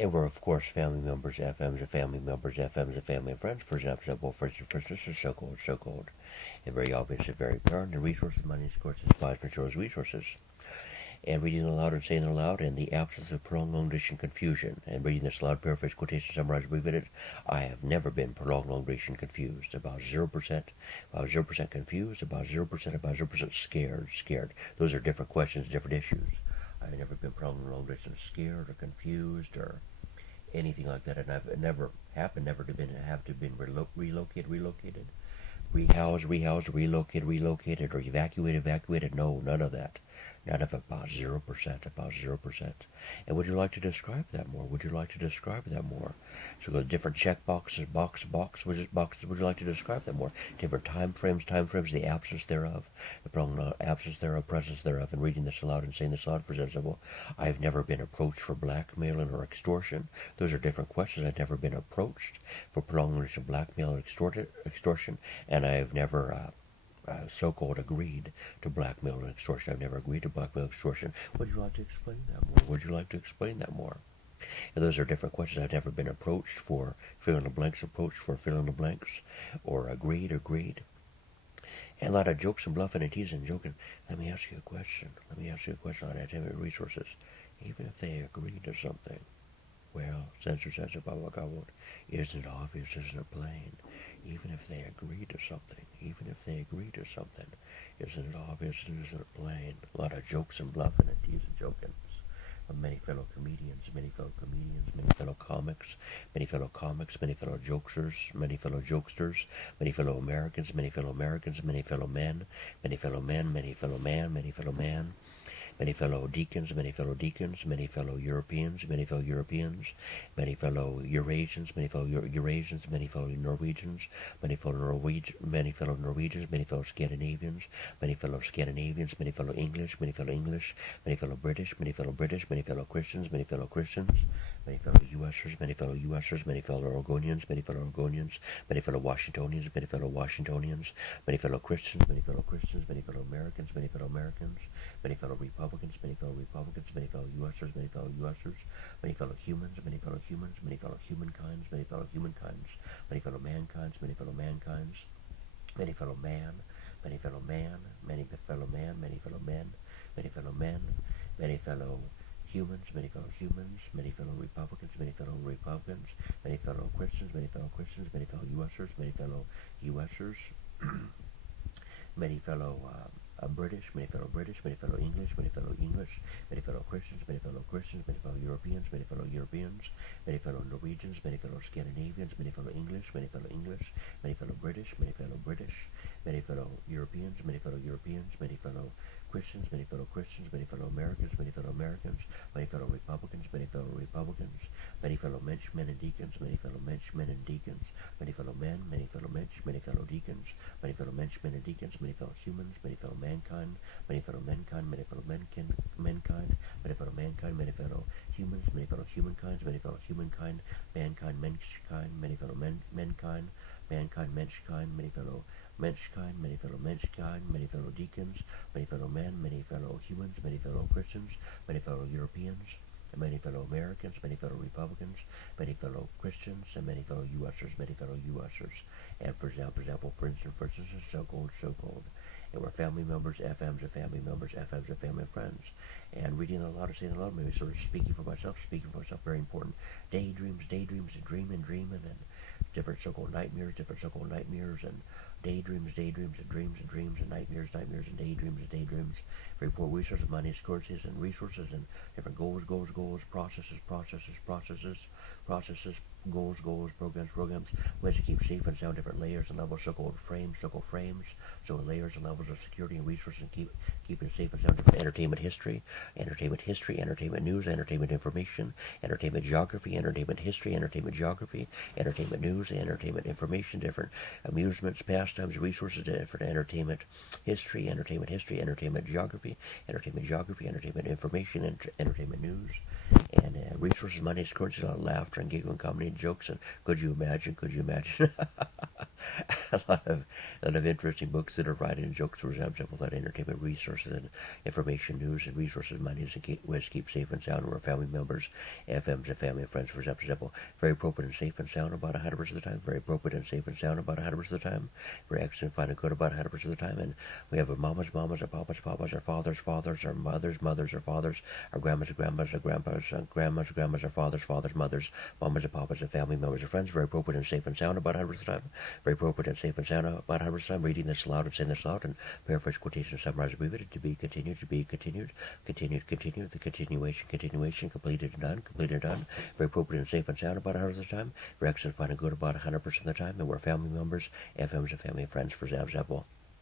And we're, of course, family members, FMs, and family members, FMs, and family and friends. For example, this is so cold, and very obvious and very apparent. The resources, money, courses, supplies, materials, resources. And reading aloud and saying aloud in the absence of prolonged long duration confusion. And reading this aloud, paraphrase, quotation, summarize, abbreviated. I have never been prolonged long duration confused. About 0%, confused, about 0% scared. Those are different questions, different issues. I've never been prolonged long duration scared or confused or anything like that, and I've never to been relocated, rehoused, relocated, or evacuated. No, none of that. None of about 0%. And would you like to describe that more? So go to different check boxes, would you like to describe that more? Different time frames, the absence thereof, the prolonged absence thereof, presence thereof, and reading this aloud and saying this aloud. For example, I have never been approached for blackmail or extortion. Those are different questions. I've never been approached for prolonged blackmail or extortion, and I've never so-called agreed to blackmail and extortion. I've never agreed to blackmail and extortion. Would you like to explain that more? And those are different questions. I've never been approached for fill in the blanks, or agreed. And a lot of jokes and bluffing and teasing and joking. Let me ask you a question on entertainment resources. Even if they agreed to something, well, censor, blah, blah, blah, blah. Isn't it obvious? Isn't it plain? Even if they agree to something, isn't it obvious? Isn't it plain? A lot of jokes and bluffing and teasing joking. Many fellow comedians, many fellow comics, many fellow jokesters, many fellow Americans, many fellow men, many fellow man, many fellow deacons, many fellow Europeans, many fellow Eurasians, many fellow Norwegians, many fellow Scandinavians, many fellow many fellow English, many fellow British, many fellow Christians, many fellow USers, many fellow Oregonians, many fellow Washingtonians, many fellow Christians, many fellow Americans, many fellow Republicans, many fellow USers, many fellow many fellow humans, many fellow humankinds, many fellow mankinds, many fellow mankinds, many fellow man, many fellow men, many fellow men, many fellow men, many fellow humans, many fellow Republicans, many fellow Christians, many fellow USers, many fellow many fellow British, many fellow English, many fellow Christians, many fellow Europeans, many fellow Norwegians, many fellow Scandinavians, many fellow English, many fellow British, many fellow Europeans, many fellow many fellow Christians, many fellow Americans, many fellow Republicans, many fellow men and deacons, many fellow men and deacons, many fellow men, many fellow deacons, many fellow men and deacons, many fellow humans, many fellow mankind, many fellow mankind, many fellow mankind, many fellow mankind, many fellow humans, many fellow humankinds, many fellow humankind, mankind, menschkind, many fellow mankind, menschkind, many fellow menschkind, many fellow menschkind, many fellow deacons, many fellow men, many fellow humans, many fellow Christians, many fellow Europeans, many fellow Americans, many fellow Republicans, many fellow Christians, and many fellow USers, And for example, so called. And we're family members, FMs and family members, FMs and family and friends. And reading aloud and saying aloud, maybe sort of speaking for myself, very important. Daydreams, and dreaming, and different so-called nightmares, and daydreams, and dreams, and nightmares, and daydreams. Very important resources, money, currencies, and resources, and different goals, processes, goals, programs, ways to keep safe and sound, different layers and levels, so-called frames, so layers and levels of security and resources, and keep it safe and sound, different entertainment history, entertainment news, entertainment information, entertainment geography, entertainment history, entertainment geography, entertainment news, entertainment information, different amusements, pastimes, resources, different entertainment history, entertainment geography, entertainment information, and entertainment news, and resources, money, currencies, a lot of laughter and giggle and comedy and jokes, and could you imagine a lot of interesting books that are writing and jokes, for example, a lot of entertainment resources and information, news and resources. My news and ways to keep safe and sound. We're family members, FMs and family and friends, for example. Very appropriate and safe and sound about 100% of the time. Very appropriate and safe and sound about 100% of the time. Very excellent, fine and good about 100% of the time. And we have our mamas, our papas, our fathers, our mothers, our fathers, our grandmas, our grandpas, our fathers, mothers, mamas and papas, and family members and friends. Very appropriate and safe and sound about 100% of the time. Very appropriate and safe and sound about 100% of the time. Reading this aloud and saying this aloud and paraphrase quotation, summarize, abbreviated, to be continued, the continuation, completed and done. Very appropriate and safe and sound about 100% of the time. Very excellent, fine and good about 100% of the time. And we're family members, FMs and family and friends, for example.